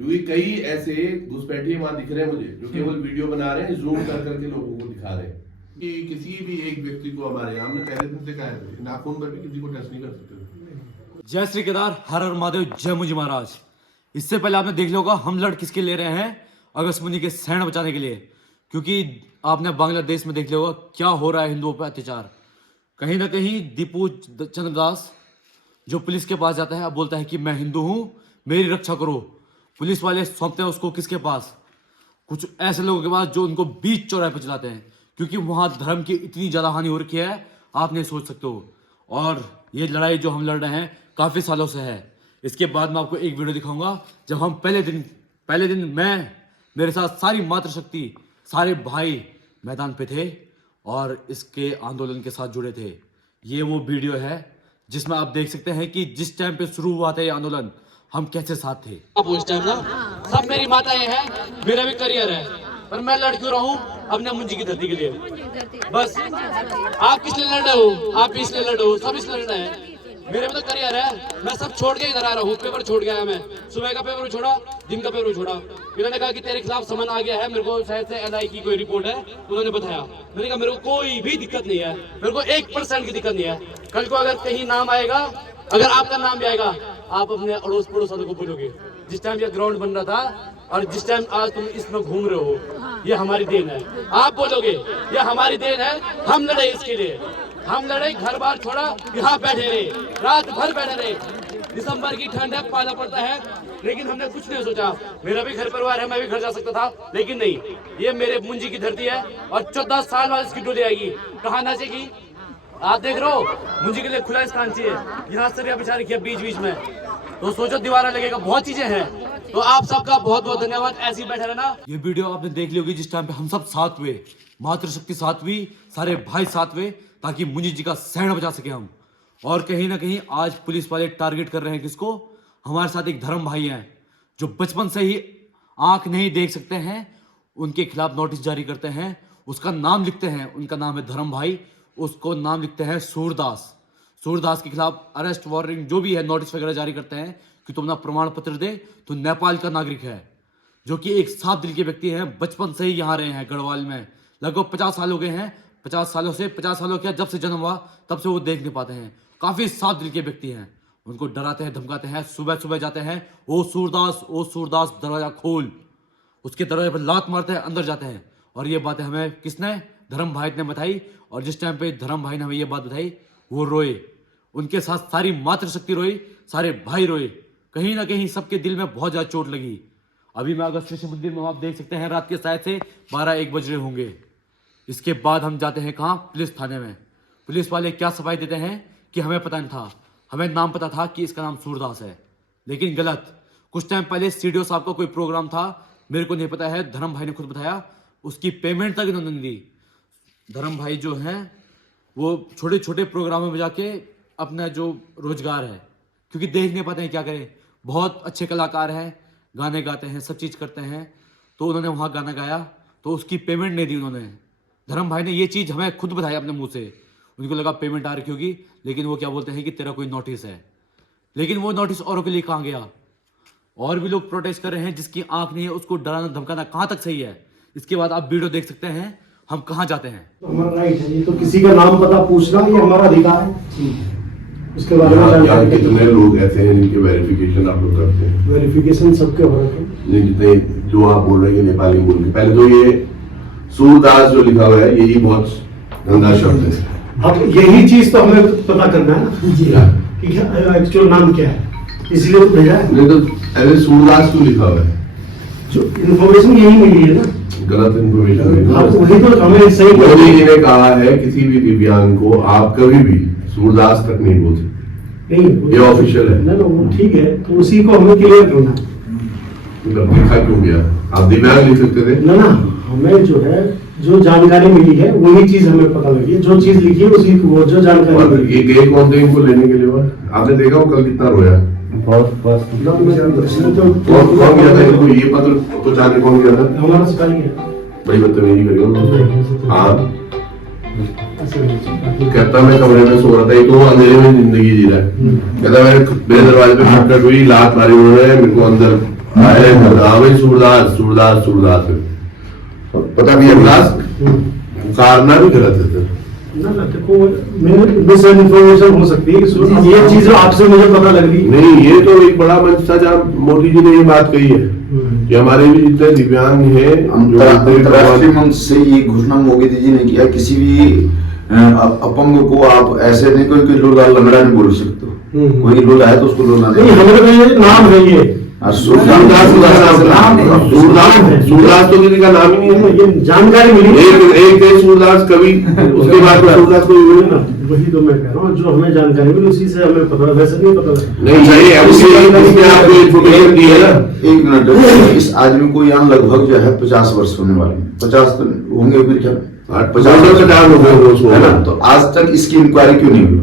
क्योंकि कई ऐसे घुसपैठिए वहां दिख रहे हैं मुझे जो केवल वीडियो बना रहे हैं, जूम कर करके लोगों को दिखा रहे हैं कि किसी भी एक व्यक्ति को हमारे यहाँ हमने पहले दिन से कहा है नाखून पर भी किसी को टच नहीं कर सकते। जय श्री केदार, हर हर महादेव, जय मुझे महाराज। इससे पहले आपने देख लिया होगा हम लड़ किसके ले रहे हैं, अगस्त मुनि के सैन बचाने के लिए। क्योंकि आपने बांग्लादेश में देख लिया होगा क्या हो रहा है हिंदुओं पर अत्याचार। कहीं ना कहीं दीपू चंद्र दास जो पुलिस के पास जाता है, अब बोलता है कि मैं हिंदू हूं, मेरी रक्षा करो। पुलिस वाले सौंपते हैं उसको किसके पास? कुछ ऐसे लोगों के पास जो उनको बीच चौराहे पर चलाते हैं, क्योंकि वहां धर्म की इतनी ज्यादा हानि हो रखी है आप नहीं सोच सकते हो। और ये लड़ाई जो हम लड़ रहे हैं काफी सालों से है। इसके बाद मैं आपको एक वीडियो दिखाऊंगा जब हम पहले दिन मैं, मेरे साथ सारी मातृशक्ति, सारे भाई मैदान पे थे और इसके आंदोलन के साथ जुड़े थे। ये वो वीडियो है जिसमें आप देख सकते हैं कि जिस टाइम पे शुरू हुआ था ये आंदोलन, हम कैसे साथ थे। अब उस टाइम ना सब मेरी माताएं हैं, मेरा भी करियर है, पर मैं लड़ क्यों रहा हूँ अपने मुंजी की धरती के लिए। बस आप किस लिए लड़ रहे हो? आप भी इसलिए लड़ रहे हो, सब इसलिए लड़ रहे हैं। मेरे में तो करियर है, मैं सब छोड़ के इधर आ रहा हूँ। पेपर छोड़ गया मैं, सुबह का पेपर छोड़ा, दिन का पेपर छोड़ा। इन्होंने कहा कि तेरे खिलाफ समन आ गया है, मेरे को शायद से एलआई की कोई रिपोर्ट है, उन्होंने बताया। मैंने कहा मेरे को कोई भी दिक्कत नहीं है, मेरे को 1% की दिक्कत नहीं है। कल को अगर कहीं नाम आएगा, अगर आपका नाम भी आएगा, आप अपने अड़ोस पड़ोस वालों को बोलोगे जिस टाइम ये ग्राउंड बन रहा था और जिस टाइम आज तुम इसमें घूम रहे हो, ये हमारी देन है। आप बोलोगे ये हमारी देन है, हम लड़े इसके लिए, हम लड़े, घर बार छोड़ा, यहाँ बैठे रहे, रात भर बैठे रहे। दिसंबर की ठंड है, पाला पड़ता है, लेकिन हमने कुछ नहीं सोचा। मेरा भी घर परिवार है, मैं भी घर जा सकता था, लेकिन नहीं, ये मेरे मुंजी की धरती है और 14 साल बाद इसकी डोली आएगी। कहाँ नाचेगी? आप देख रहे हो, मुंजी के लिए खुला स्थान चाहिए, यहाँ सरिया बिछा रखी है बीच में, तो सोचो दीवारा लगेगा, बहुत चीजें हैं। तो आप सबका बहुत बहुत धन्यवाद, ऐसे ही बैठे रहना। ये वीडियो आपने देख ली होगी जिस टाइम पे हम सब साथ हुए, मातृशक्ति साथ हुई, सारे भाई साथ हुए, ताकि मुंजी जी का सैन बचा सके हम। और कहीं ना कहीं आज पुलिस वाले टारगेट कर रहे हैं किसको? हमारे साथ एक धर्म भाई हैं जो बचपन से ही आंख नहीं देख सकते हैं, उनके खिलाफ नोटिस जारी करते हैं, उसका नाम लिखते हैं, उनका नाम है धर्म भाई, उसको नाम लिखते हैं सूरदास। सूरदास के खिलाफ अरेस्ट वारंट जो भी है, नोटिस वगैरह जारी करते हैं कि तुम अपना प्रमाण पत्र दे, तो नेपाल का नागरिक है, जो कि एक साफ दिल के व्यक्ति हैं, बचपन से ही यहाँ रहे हैं गढ़वाल में, लगभग 50 साल हो गए हैं। 50 सालों क्या, जब से जन्म हुआ तब से वो देख नहीं पाते हैं। काफी साफ दिल के व्यक्ति हैं, उनको डराते हैं, धमकाते हैं, सुबह सुबह जाते हैं, ओ सूरदास दरवाजा खोल, उसके दरवाजे पर लात मारते हैं, अंदर जाते हैं। और ये बातें हमें किसने? धर्म भाई ने बताई। और जिस टाइम पे धर्म भाई ने हमें ये बात बताई, वो रोए, उनके साथ सारी मातृशक्ति रोई, सारे भाई रोए। कहीं ना कहीं सबके दिल में बहुत ज्यादा चोट लगी। अभी मैं अगस्त मंदिर में, आप देख सकते हैं रात के शायद से 12-1 बज रहे होंगे। इसके बाद हम जाते हैं कहाँ? पुलिस थाने में। पुलिस वाले क्या सफाई देते हैं कि हमें पता नहीं था, हमें नाम पता था कि इसका नाम सूरदास है, लेकिन गलत। कुछ टाइम पहले सीडीओ साहब का कोई प्रोग्राम था, मेरे को नहीं पता है, धर्म भाई ने खुद बताया, उसकी पेमेंट तक इन्होंने नहीं दी। धर्म भाई जो हैं वो छोटे छोटे प्रोग्रामों में जाके अपना जो रोजगार है, क्योंकि देख नहीं पाते हैं क्या करें, बहुत अच्छे कलाकार हैं, गाने गाते हैं, सब चीज़ करते हैं, तो उन्होंने वहाँ गाना गाया तो उसकी पेमेंट नहीं दी उन्होंने। धर्म भाई ने ये चीज़ हमें खुद बताया अपने मुंह से, उनको लगा पेमेंट आ रखी होगी, लेकिन वो क्या बोलते हैं कि तेरा कोई नोटिस है, लेकिन वो नोटिस औरों के लिए कहाँ गया? और भी लोग प्रोटेस्ट कर रहे हैं, जिसकी आंख नहीं है उसको डराना धमकाना कहाँ तक सही है? इसके बाद आप वीडियो देख सकते हैं हम कहाँ जाते हैं। हमारा राइट है, ये तो किसी का नाम पता पूछना ये हमारा अधिकार है। उसके बारे में जानकारी, कितने लोग ऐसे हैं जिनके वेरिफिकेशन आप लोग करते हैं? वेरिफिकेशन सबके हो रखे नहीं, जितने जो आप बोल रहे हैं नेपाली बोल के, पहले तो ये सूरदास जो लिखा हुआ है यही बहुत गंदा शब्द है। अब यही चीज तो हमें पता करना है ना कि एक्चुअल नाम क्या है, इसलिए तो भेजा है। नहीं तो ऐसे सूरदास क्यों लिखा हुआ है? जो इन्फॉर्मेशन यही मिली है ना, गलत इन्फॉर्मेशन। वही तो हमें सही मोदी जी ने कहा है किसी भी दिव्यांग को आप कभी भी सूरदास तक नहीं बोल सकते, नहीं, ये ऑफिशियल है ना, वो ठीक है, तो उसी को हमें क्लियर करना है। लिखा क्यों गया? आप दिव्यांग लिख सकते थे ना, हमें जो है जो जानकारी मिली है वही चीज हमें पता लगी है, जो चीज लिखी है उसी को, जो जानकारी मिली। ये गए कौन थे इनको लेने के लिए? आपने देखा वो कल कितना रोया? बहुत कौन किया था इनको ये पत्र पहुंचाने? कौन किया था? हमारा सिपाही है। बड़ी बदतमीजी करी उन्होंने। हाँ, कहता मैं कमरे में सो रहा था, ये तो अंधेरे में जिंदगी जी रहा है। कहता मैं मेरे दरवाजे पे खटखट हुई, लात मारी उन्होंने, मेरे को अंदर अरे भाई सूरदास सूरदास सूरदास पता नहीं है सूरदास पुकारना भी गलत है। ना देखो मिस इन्फॉर्मेशन हो सकती है, अब ये चीज आपसे मुझे पता लग रही। नहीं, ये तो एक बड़ा मंच था जहाँ मोदी जी ने ये बात कही है कि हमारे भी जितने दिव्यांग हैं अंतरराष्ट्रीय मंच से ये घोषणा मोदी जी ने किया, किसी भी अपंग को आप ऐसे नहीं कोई लोला लंगड़ा नहीं बोल सकते हो, कोई लोला है तो उसको लोला नहीं, हमारे ये नाम है ये सूरदास तो किसी का नाम ही नहीं है, ये जानकारी मिली। एक सूरदास कवि, उसके बाद सूरदास कोई हुई ना। वही तो मैं कह रहा हूँ, जो हमें जानकारी मिली उसी से हमें पता, वैसे नहीं पता। नहीं, इसने आपको इन्फॉर्मेशन दी है ना। एक मिनट, इस आदमी को यहाँ लगभग जो है 50 वर्ष होने वाले, 50 तो होंगे फिर क्या, 50 हो है ना। तो आज तक इसकी इंक्वायरी क्यों नहीं हुई?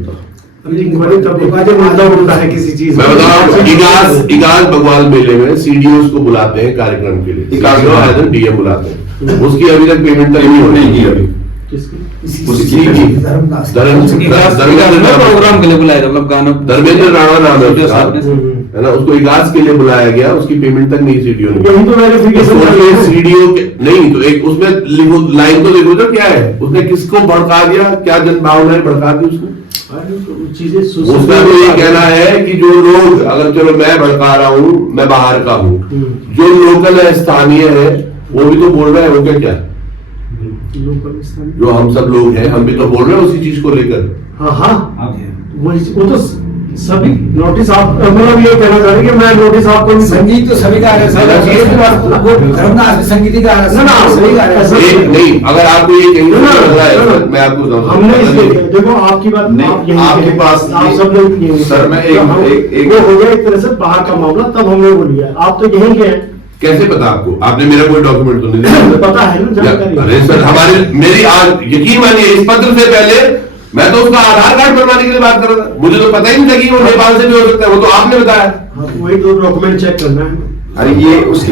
मुद्दा है किसी चीज मैं बताऊं, इगास बगवाल मेले में सीडीओस को बुलाते हैं कार्यक्रम के लिए, डीएम बुलाते हैं, उसकी अभी तक पेमेंट तक नहीं की अभी। प्रोग्राम के लिए बुलाया था, मतलब गाना धर्मेंद्र राणा नाम है ना, उसको इगास के लिए बुलाया गया, उसकी पेमेंट तक नहीं सीडीओ ने। यही तो वेरिफिकेशन सीडीओ के नहीं तो एक उसमें लिखो, लाइन तो देखो तो क्या है, उसने किसको भड़का दिया, क्या जनभावनाएं भड़का दी उसको। चीजें उसका तो ये कहना है कि जो लोग, अगर चलो मैं भड़का रहा हूँ, मैं बाहर का हूँ, जो लोकल है, स्थानीय है, वो भी तो बोल रहे हैं, वो क्या जो हम सब लोग हैं, हम भी तो बोल रहे हैं उसी चीज को लेकर। हाँ वो तो सभी नोटिस आप, मतलब ये कहना चाह रहे हैं कि मैं नोटिस आपको संगीत तो सभी का है सर, संगीत का नहीं, अगर आपको ये कहीं लग रहा है, मैं आपको हमने इसलिए देखो आपकी बात नहीं, आपके पास आप सब लोग सर, मैं एक वो हो गया एक तरह से बाहर का मामला, तब हमने वो लिया। आप तो यहीं के हैं, कैसे पता आपको? आपने मेरा कोई डॉक्यूमेंट तो नहीं दिया? पता है ना, जानकारी। अरे सर, हमारे मेरी आज यकीन मानिए, इस पत्र से पहले मैं तो उसका आधार कार्ड बनवाने के लिए बात कर रहा था, मुझे तो पता ही नहीं था कि वो नेपाल से भी हो सकता है, वो तो आपने बताया। वही तो डॉक्यूमेंट चेक करना है। अरे ये उसके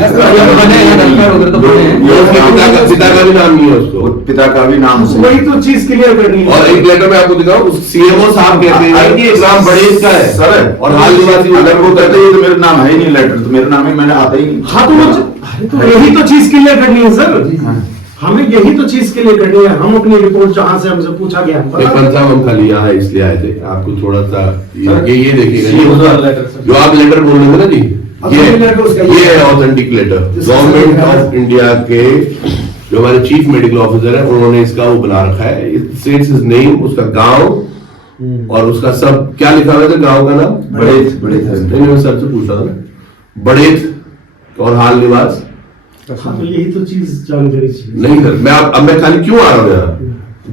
पिता का भी नाम नहीं है, उसको पिता का भी नाम, वही तो चीज क्लियर करनी है। और एक लेटर में आपको दिखाऊं, सीएमओ साहब कहते हैं कि नाम बड़ेज का है सर, और हाल निवासी, अगर वो कहते हैं तो मेरा नाम है ही नहीं, लेटर तो मेरा नाम ही मैंने आता ही नहीं। हाँ तो यही तो चीज क्लियर करनी है सर, हमें यही तो चीज क्लियर करनी है। हम अपनी रिपोर्ट जहाँ से हमसे पूछा गया, पंजाब हम खाली यहाँ इसलिए आए थे, आपको थोड़ा सा ये देखिएगा, जो आप लेटर बोल रहे थे ना जी, ये है authentic letter. Government of India के जो हमारे चीफ मेडिकल ऑफिसर है, उन्होंने इसका वो बना रखा है, इट स्टेट्स हिज नेम, उसका गांव और उसका सब क्या लिखा हुआ था, गांव का नाम बड़ेत, मैं सर से पूछा था ना, बड़ेत और हाल निवास। यही तो चीज जानकारी चाहिए। नहीं सर, मैं खाली क्यों आ रहा हूँ यहाँ,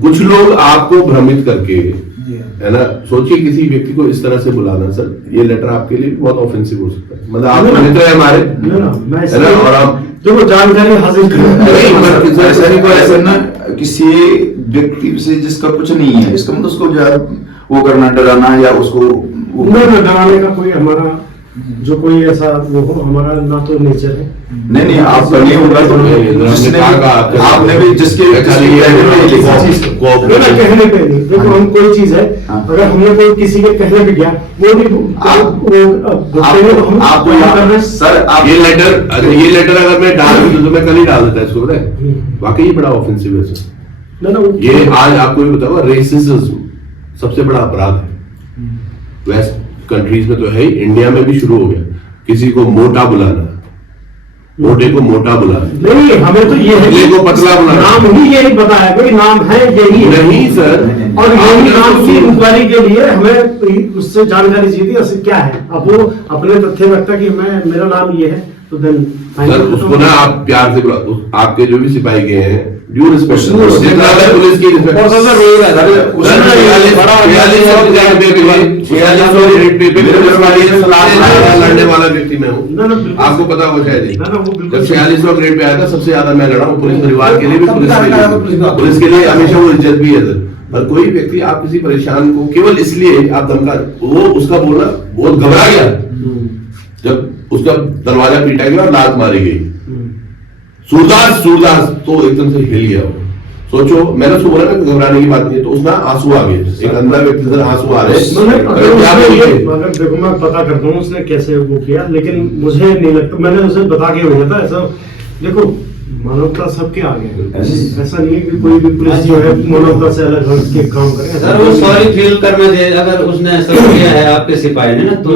कुछ लोग आपको भ्रमित करके, है ना, सोचिए किसी व्यक्ति को इस तरह से बुलाना, सर ये लेटर आपके लिए बहुत ऑफेंसिव हो सकता है, मतलब आप मित्र है हमारे, है ना, और आप देखो जानकारी हासिल नहीं, ऐसा नहीं कोई ऐसा ना किसी व्यक्ति से जिसका कुछ नहीं है, इसका मतलब उसको जो है वो करना, डराना या उसको डराने का कोई हमारा जो कोई ऐसा वो हो, हमारा ना तो नेचर है। नहीं आपका नहीं होगा, तो जिसने आपने भी जिसके कहने पे नहीं, देखो हम कोई चीज है, अगर हमने कोई किसी के कहने पे गया, वो नहीं आपको सर, आप ये लेटर अगर मैं डाल दूं तो मैं कल ही डाल देता इसको, पता है वाकई बड़ा ऑफेंसिव है सर। ये आज आपको भी बताऊंगा, रेसिज्म सबसे बड़ा अपराध है, वेस्ट कंट्रीज में तो है ही, इंडिया में भी शुरू हो गया, किसी को मोटा बुलाना, मोटे को मोटा बुलाना। नहीं, हमें तो ये है को पतला बुलाना, नाम ही यही बताया गया, नाम है यही नहीं सर, और यही नाम की इंक्वायरी के लिए हमें उससे जानकारी चाहिए थी क्या है। अब वो अपने तथ्य रखता कि मेरा नाम ये है, तो देन सर उसको ना आप प्यार से, आपके जो भी सिपाही गए हैं, ड्यू रिस्पेक्ट, पुलिस की लड़ने वाला व्यक्ति मैं हूँ, आपको पता हो शायद। जब 46वां ग्रेड पे आया था, सबसे ज्यादा मैं लड़ा हूँ पुलिस परिवार के लिए भी, पुलिस के लिए हमेशा वो इज्जत भी है सर। पर कोई व्यक्ति आप किसी परेशान को केवल इसलिए आप धमका, वो उसका बोलना बहुत घबरा गया जब उसका दरवाजा पीटा गया और लात मारी गई, सूरदास तो एकदम से हिल गया वो, सोचो, मैंने उसको बोला ना घबराने की बात नहीं है, तो उसमें आंसू आ गए, एक अंधा व्यक्ति से आंसू आ रहे हैं। अगर देखो मैं पता करता हूँ उसने कैसे वो किया, लेकिन मुझे नहीं लगता, मैंने उसे बता के भेजा था ऐसा। देखो मानवता सबके आगे है, ऐसा नहीं है कि कोई भी पुलिस जो है मानवता से अलग हट के काम करे। सर वो सॉरी फील करना दे, अगर उसने ऐसा किया है आपके सिपाही ने ना, तो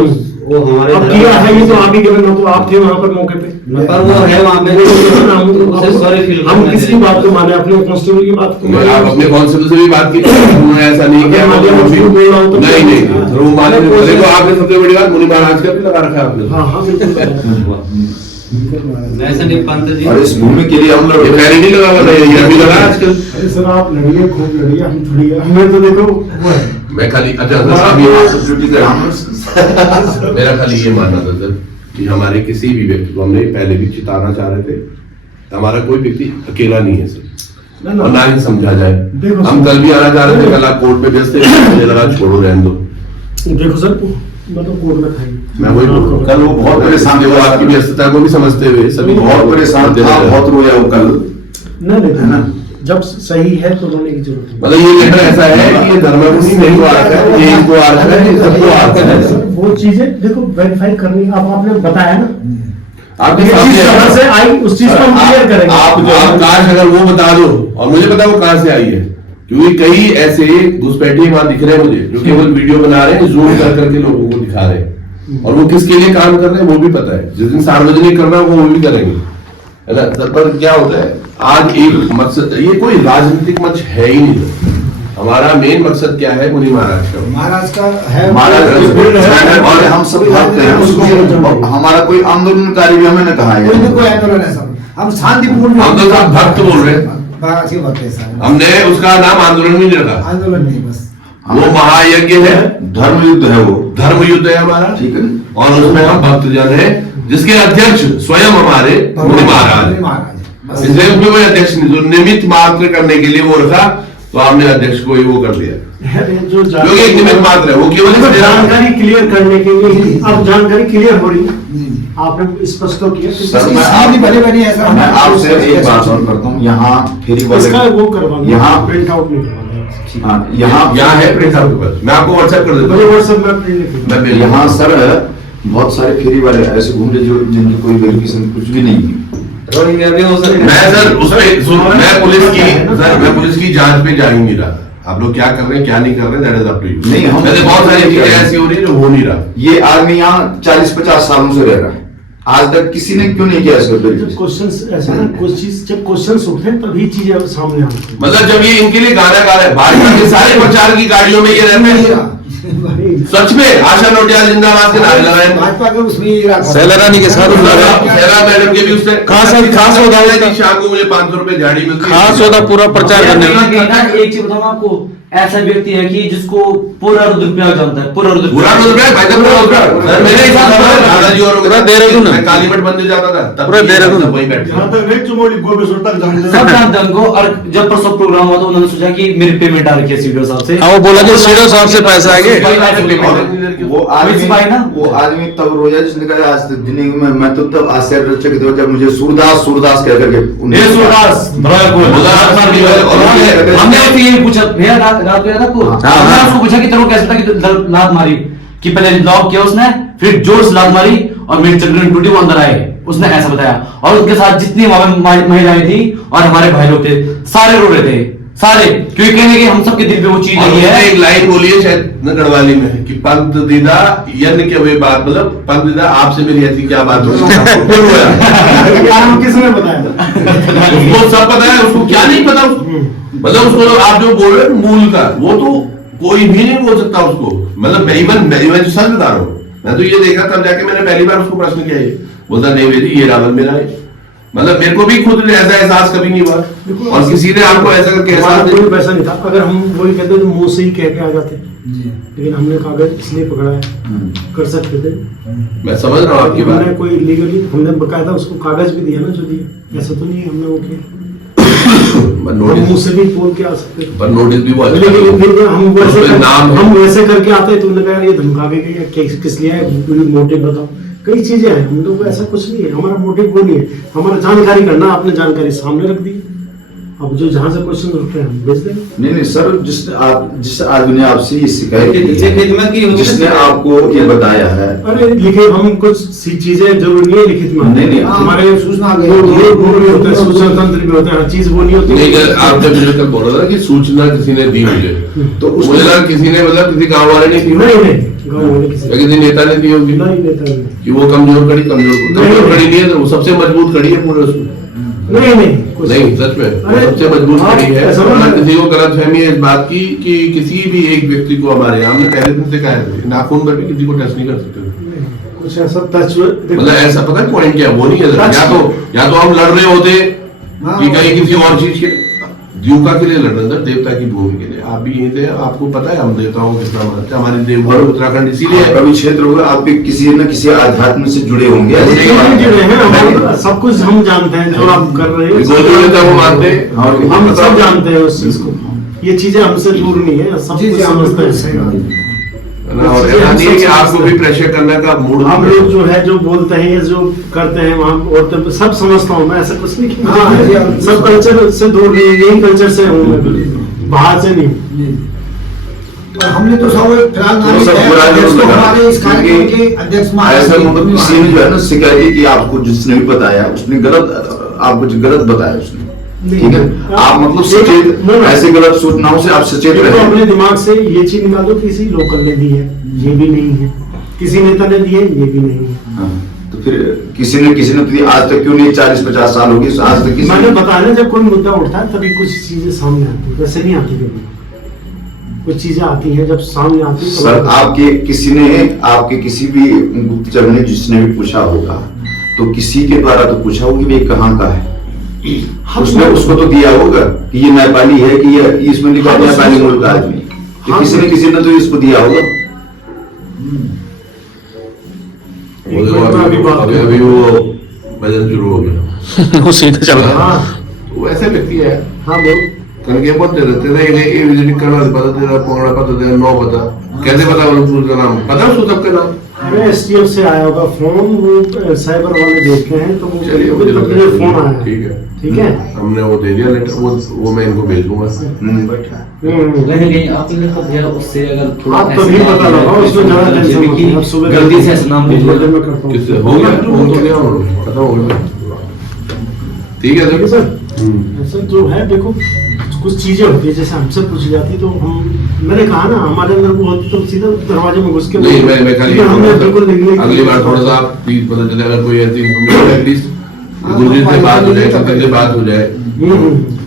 वो हमारे अब किया है ये तो आप ही के, तो आप थे वहाँ पर मौके पे, पर वो है वहाँ पे, उसे सॉरी फील हम किसकी बात को माने, अपने कांस्टेबल की बात को माने। आप अपने कांस्टेबल से भी बात की, उन्होंने ऐसा नहीं किया। नहीं वो माने, देखो आपने सबसे बड़ी बात मुनि महाराज का भी लगा रखा है आपने। हाँ बिल्कुल। ऐसा नहीं पंत जी, और इस भूमि के लिए हम लोग पहले नहीं लगा हुआ, ये अभी लगा आजकल। अरे सर आप लड़िए, खूब लड़िए, हम थोड़ी, हमें तो देखो वो है। मैं खाली अच्छा मेरा खाली ये मानना था सर कि हमारे किसी भी व्यक्ति को हमने पहले भी चिताना चाह रहे थे, हमारा कोई व्यक्ति अकेला नहीं है सर, और ना ही समझा जाए। हम कल भी आना चाह रहे थे, कल आप कोर्ट पे व्यस्त थे, मुझे लगा छोड़ो रहने दो। देखो सर मैं तो कोर्ट में था, मैं वही कल वो बहुत परेशान थे, वो आपकी व्यस्तता को भी समझते हुए सभी बहुत परेशान था, बहुत रोया वो कल। नहीं है ना, जब सही है तो रोने की जरूरत नहीं। मतलब ये लेटर ऐसा है कि ये धर्मगुनी नहीं को आ रखा है, ये इनको आ रखा है, सबको आ रखा है। वो चीजें देखो वेरीफाई करनी, अब आपने बताया ना, आपके जिस तरह से आई उस चीज को हम क्लियर करेंगे। आप काश अगर वो बता दो, और मुझे पता है वो कहाँ से आई है, क्योंकि कई ऐसे घुसपैठिए वहां दिख रहे हैं मुझे, जो केवल वीडियो बना रहे हैं, जूम कर करके लोगों को दिखा रहे हैं, और वो किसके लिए काम कर रहे हैं वो भी पता है। जिस दिन सार्वजनिक करना वो भी करेंगे, है ना सर। पर क्या होता है, आज एक मकसद, ये कोई राजनीतिक मंच है ही नहीं। हमारा मेन मकसद क्या है, मुनि महाराज का, महाराज का है, महाराज और हम सब भक्त हैं उसको, हमारा कोई आंदोलनकारी भी हमें ने कहा है, कोई आंदोलन है सब, हम शांतिपूर्ण, हम तो सब भक्त बोल रहे हैं, अच्छी बात है सर, हमने उसका नाम आंदोलन भी नहीं रखा, आंदोलन नहीं, बस वो महायज्ञ है, धर्म युद्ध है, वो धर्म युद्ध है हमारा, ठीक है। और उसमें हम भक्तजन है, जिसके अध्यक्ष स्वयं हमारे मुनि महाराज हैं। महाराज इसलिए उसमें कोई अध्यक्ष नहीं, जो निमित्त मात्र करने के लिए वो रखा, तो हमने अध्यक्ष को ही वो कर दिया, जो क्योंकि एक निमित्त मात्र है, वो केवल जानकारी क्लियर करने के लिए। अब जानकारी क्लियर हो रही है, आपने स्पष्ट तो किया। सर भले बने ऐसा, मैं आपसे एक बात और करता हूँ, यहाँ फेरी इसका वाले वो करवाना, यहाँ प्रिंट आउट नहीं करवाना। हाँ, यहाँ है प्रिंट आउट पर, मैं आपको व्हाट्सएप कर देता मुझे हूँ। व्हाट्सएप में प्रिंट नहीं करवाना। मैं यहाँ सर बहुत सारे फेरी वाले ऐसे घूम रहे जो जिनकी कोई वेरिफिकेशन कुछ भी नहीं है। अभी हो सकता है। मैं सर उसमें मैं पुलिस की जांच पे जा ही नहीं रहा। आप लोग क्या कर रहे हैं क्या नहीं कर रहे, that is up to you. नहीं, हम बहुत सारी चीजें ऐसी हो रही है जो हो नहीं रहा। ये आदमी यहाँ 40-50 सालों से रह रहा है, आज तक किसी ने क्यों नहीं किया इसको? जब क्वेश्चंस ऐसे ना, जब क्वेश्चंस उठते हैं तभी चीजें सामने आती हैं। मतलब जब ये इनके लिए गाना गा रहे हैं, भाजपा के सारे प्रचार की गाड़ियों में ये रहते हैं, सच में आशा नोटियाल जिंदाबाद के नारे लगाए, भाजपा के उसमें सैलारानी के साथ शैला मैडम के भी उससे खास होता है, शाम को मुझे 500 रुपए झाड़ी मिलती है, खास होता पूरा प्रचार करने में। एक चीज बताऊँ आपको, ऐसा व्यक्ति है कि जिसको पूरा रुद्रप्रयाग जानता है, पूरा पूरा रुद्रप्रयाग भाई साहब, पूरा रुद्रप्रयाग मेरे हिसाब से दादाजी और पूरा देहरादून है। मैं कालीमठ मंदिर जाता था तब पूरा देहरादून है। वहीं बैठते जहाँ तक रेट चुमोली गोबेश्वर तक जानते सब जानते हैं उनको। और जब परसों प्रोग्राम हुआ तो उन्होंने सोचा कि मेरी पेमेंट आ रखी है सीडीओ साहब से। हाँ, वो बोला कि सीडीओ साहब से पैसा आ गए। वो आदमी तब रोया जिसने कहा आज तक जिंदगी में, मैं तो तब आश्चर्यचकित हुआ जब मुझे सूरदास कह करके हमने उससे यही पूछा, भैया रात गया था को, हमने उसको पूछा कि तेरे को कैसे था कि लात मारी, कि पहले लॉक किया उसने, फिर जोर से लात मारी और मेरी चक्कर टूटी, वो अंदर आए, उसने ऐसा बताया। और उसके साथ जितनी महिलाएं थी और हमारे भाई लोग थे, सारे रो रहे थे, सारे, क्योंकि कहने कि हम सबके दिल पे वो चीज नहीं है। एक लाइन बोली है शायद गढ़वाली में कि पंत दीदा यन के वे बात, मतलब पंत दीदा आपसे मेरी ऐसी क्या बात हो किसने बताया? उसको सब पता है, उसको क्या नहीं पता, मतलब उसको आप जो बोल रहे हैं मूल का, वो तो कोई भी नहीं बोल सकता उसको। मतलब मैं जो सच बता रहा हूँ, मैं तो ये देखा तब जाके मैंने पहली बार उसको प्रश्न किया, ये बोलता नहीं बेटी ये रावण मेरा है। मतलब मेरे को भी खुद ऐसा एहसास कभी नहीं हुआ, और किसी ने आपको ऐसा करके एहसास कोई पैसा नहीं था। अगर हम वही कहते तो मुंह से ही कह के आ जाते, लेकिन हमने कागज इसलिए पकड़ा है, कर सकते थे। मैं समझ रहा हूँ आपकी बात। हमने कोई लीगली हमने बकायदा उसको कागज भी दिया ना, जो दिया, ऐसा तो नहीं है हमने वो किया, मुंह से भी बोल के आ सकते, पर नोटिस भी बहुत लेकिन हम नाम वैसे करके आते तो उन्होंने कहा ये धमका के गए, किस लिए है, मोटिव बताओ। कई चीजें हैं, हम लोग को ऐसा कुछ नहीं है, हमारा मोटिव वो नहीं है, हमारा जानकारी करना, आपने जानकारी सामने रख दी, अब जो जहाँ से क्वेश्चन उठते हैं हम भेज देंगे। नहीं सर, जिस आदमी ने आपसे ये शिकायत की ये खिदमत की है, होगी जिसने ना? आपको ये बताया है, अरे लिखे हम कुछ सी चीजें जरूरी नहीं है लिखित में। नहीं, हमारे सूचना वो भी होते हैं, सूचना तंत्र भी होते हैं, हर चीज वो नहीं होती। नहीं अगर आप जब मुझे कल बोल रहा था कि सूचना किसी ने दी मुझे, तो मुझे लगा किसी ने मतलब किसी गाँव वाले ने दी होगी, नहीं गाँव वाले या किसी नेता ने दी होगी नहीं नेता नहीं कि वो कमजोर कड़ी नहीं है, तो वो सबसे मजबूत कड़ी है पूरे उसमें। कुछ नहीं सच में वो सबसे मजबूत कड़ी है। वरना किसी को गलतफहमी है इस बात की कि किसी भी एक व्यक्ति को हमारे यहाँ हमने पहले दिन से कहा है नाखून पर भी किसी को टच नहीं कर सकते। कुछ ऐसा टच मतलब ऐसा पता है पॉइंट क्या है? वो नहीं है, या तो हम लड़ रहे होते कि कहीं किसी और चीज के जीविका के लिए लड़ रहे थे, देवता की भूमि के लिए। आप भी यही थे, आपको पता है हम देवताओं को कितना मानते हैं, हमारे देवघर उत्तराखंड इसीलिए आपका भी क्षेत्र होगा, आप भी किसी न किसी आध्यात्म से जुड़े होंगे। ऐसे नहीं हम जुड़े हैं, बात- सब कुछ हम जानते हैं जो आप कर रहे गोलू नेता को मानते हैं। हम सब जानते हैं उस चीज को। ये चीजें हमसे दूर नहीं है, सब कुछ समझते हैं। ना, और ऐसा नहीं है कि आपको भी प्रेशर करने का मूड आप लोग जो है जो बोलते हैं या जो करते हैं वहाँ औरतें सब समझता हूँ मैं, ऐसा कुछ नहीं किया। सब कल्चर से दूर नहीं, यही कल्चर से हूँ मैं, बाहर से नहीं। हमने तो सब फिलहाल तो सब बुरा अध्यक्ष नहीं को लगा, हमारे इस कार्यक्रम क्योंकि के अध्यक्ष ऐसा मतलब किसी ने जो है ना शिकायत की आपको, जिसने भी बताया उसने गलत, आपको जो गलत बताया उसने, ठीक है? आप मतलब सचेत, ऐसे गलत सूचनाओं से आप सचेत देखो रहे। अपने दिमाग से ये चीज निकालो, किसी लोकल ने दी है ये भी नहीं है, किसी नेता ने दी है ये भी नहीं है। हाँ, तो फिर किसी ने तो दी, आज तक क्यों नहीं? 40-50 साल हो गए, आज तक किसी मैंने बताया ना, जब कोई मुद्दा उठता है तभी कुछ चीजें सामने आती है, वैसे नहीं आती कभी। कुछ चीजें आती हैं जब सामने आती है। सर आपके किसी भी गुप्तचर ने जिसने भी पूछा होगा, तो किसी के द्वारा तो पूछा होगा कि ये कहाँ का है, उसने उसको तो दिया होगा कि ये नेपाली है, कि ये इसमें लिखा है नेपाली मूल का आदमी, तो किसी ने तो इसको दिया होगा। अभी वो भजन शुरू हो गया। वो सीधा चल रहा है। हाँ वो ऐसे व्यक्ति है, हाँ बोल। कल के बोलते रहते थे ये विजिट करना पता, तेरा पकड़ा पता, तेरा 9 पता, कैसे पता उसका नाम पता, उसको सबका नाम। अरे एसटीएफ से आया होगा फोन, वो साइबर वाले देखते हैं तो वो चलिए मुझे फोन आया है। ठीक है, ठीक है। हमने वो दे दिया लेटर, वो मैं इनको भेज दूंगा। कहीं आपने तो भैया उससे अगर थोड़ा आप तभी पता लगाओ, उसमें ज्यादा टेंशन मत लो। अब सुबह गलती से ऐसा नाम लिख होटल लिया। में करता हूँ। किससे हो गया? वो तो गया, पता हो गया। ठीक है ठीक है सर। सर। ऐसा जो है देखो कुछ चीजें होती है, जैसे हमसे पूछ जाती तो हम, मैंने कहा ना हमारे अंदर वो होती तो सीधा दरवाजे में घुस के नहीं मैं खाली हमने बिल्कुल निकले। अगली बार थोड़ा सा आप प्लीज पता चले, अगर कोई ऐसी एटलीस्ट गुरुजी से बात हो जाए, किसी से बात हो जाए,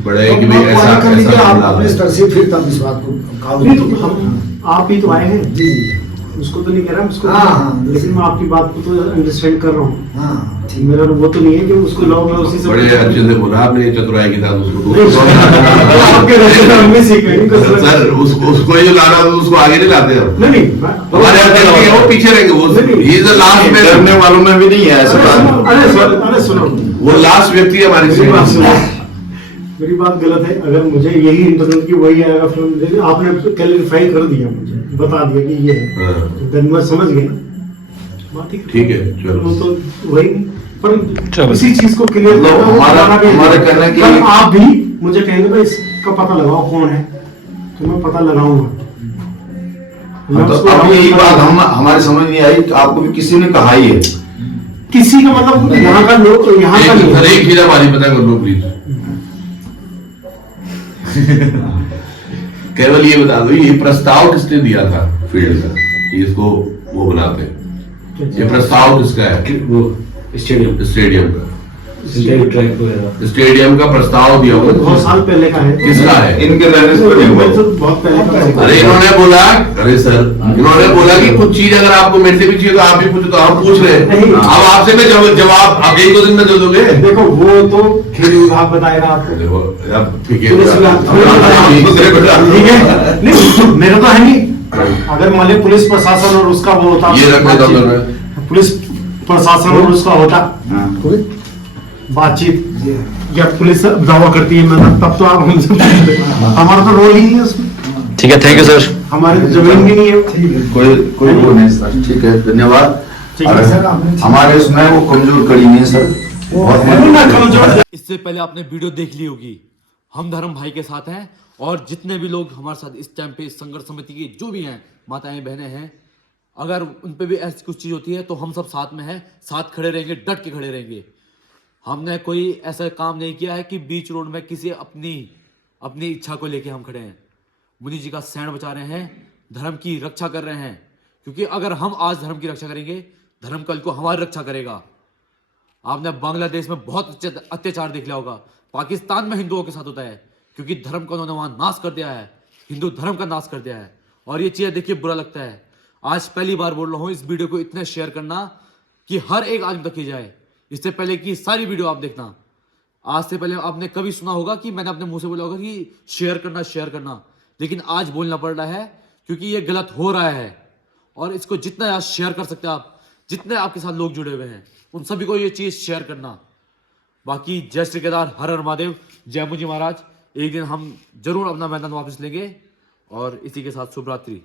बड़ा है कि भाई ऐसा कर लीजिए ऐसा आप मामला अपने है। स्तर से, फिर तब इस बात को नहीं तो हम आप ही तो आए हैं, जी जी उसको तो नहीं कह रहा उसको, हाँ, लेकिन मैं आपकी बात को तो अंडरस्टैंड कर रहा हूँ। हाँ ठीक मेरा वो तो नहीं है कि उसको लोग उसी से बड़े अच्छे से बोला आपने, चतुराई के साथ उसको आपके रहते तो हम भी सीख गए नहीं कुछ। सर उसको ही जो लाना था उसको आगे नहीं लाते हम, नहीं हमारे यहाँ के वो पीछे रहेंगे, वो ही इज द लास्ट में, करने वालों में भी नहीं है ऐसा बात। अरे सुनो वो लास्ट व्यक्ति है हमारी मेरी बात सेवा। सुनो, मेरी बात गलत है। अगर मुझे यही इंटरनेट की वही आएगा फिल्म, आपने क्लैरिफाई कर दिया, मुझे बता दिया कि ये है, हाँ। तो मैं समझ गया बात ही। ठीक है चलो। वो तो वही, पर चलो। इसी चीज को क्लियर मतलब हमारा कहना है कि- कल आप भी मुझे कहेंगे भाई इसका पता लगाओ कौन है, तो मैं पता लगाऊंगा। मैं तो उसको अब यही बात हमारे समझ नहीं आई कि आपको भी किसी ने कहा ही है। किसी का मतलब यहाँ का लोग, यहाँ का सर नहीं। एक चीज हमारी पता कर लो प्लीज, केवल ये बता दो ये प्रस्ताव किसने दिया था फील्ड का कि इसको वो बनाते हैं, ये प्रस्ताव किसका है? वो स्टेडियम स्टेडियम का, ट्रैक वगैरह स्टेडियम का प्रस्ताव दिया बहुत होगा, साल पहले का है। किसका है? इनके रहने से नहीं हुआ। बहुत पहले का है। अरे इन्होंने बोला, अरे सर इन्होंने बोला कि कुछ चीज अगर आपको मेरे से भी चाहिए तो आप भी पूछो, तो हम पूछ रहे हैं। नहीं। अब आपसे मैं जवाब आप 1-2 दिन में दे दोगे? देखो वो तो खेल विभाग बताएगा आपको, देखो अब ठीक है, पुलिस विभाग ठीक है। नहीं मेरा तो है नहीं, अगर मान लीजिए पुलिस प्रशासन और उसका वो होता, ये रख लेता हूं मैं। पुलिस प्रशासन और उसका होता हाँ। बातचीत, या पुलिस दावा करती है मैं, तब तो आप हमसे पूछते। हमारा तो रोल ही नहीं है उसमें, ठीक है, थैंक यू सर। हमारी जमीन भी नहीं है। कोई वो नहीं सर, ठीक है धन्यवाद। ठीक है और सर, आपने- हमारे उसमें वो कमजोर कड़ी नहीं है सर, बहुत ना कमजोर। इससे पहले आपने वीडियो देख ली होगी, हम धर्म भाई के साथ हैं और जितने भी लोग हमारे साथ इस टाइम पे इस संघर्ष समिति के जो भी हैं माताएं बहनें हैं, अगर उन पे भी ऐसी कुछ चीज़ होती है तो हम सब साथ में हैं, साथ खड़े रहेंगे, डट के खड़े रहेंगे। हमने कोई ऐसा काम नहीं किया है कि बीच रोड में किसी अपनी इच्छा को लेके हम खड़े हैं। मुनि जी का सैंड बचा रहे हैं, धर्म की रक्षा कर रहे हैं, क्योंकि अगर हम आज धर्म की रक्षा करेंगे, धर्म कल को हमारी रक्षा करेगा। आपने बांग्लादेश में बहुत अत्याचार देख लिया होगा, पाकिस्तान में हिंदुओं के साथ होता है, क्योंकि धर्म का उन्होंने वहां नाश कर दिया है, हिंदू धर्म का नाश कर दिया है। और ये चीज़ें देखिए बुरा लगता है। आज पहली बार बोल रहा हूँ इस वीडियो को इतने शेयर करना कि हर एक आदमी तक की जाए। इससे पहले की सारी वीडियो आप देखना, आज से पहले आपने कभी सुना होगा कि मैंने अपने मुंह से बोला होगा कि शेयर करना, लेकिन आज बोलना पड़ रहा है क्योंकि ये गलत हो रहा है। और इसको जितना आज शेयर कर सकते हैं आप, जितने आपके साथ लोग जुड़े हुए हैं, उन सभी को ये चीज़ शेयर करना। बाकी जय श्री केदार, हर हर महादेव, जय मुनि महाराज। एक दिन हम जरूर अपना मैदान वापस लेंगे और इसी के साथ शुभ रात्रि।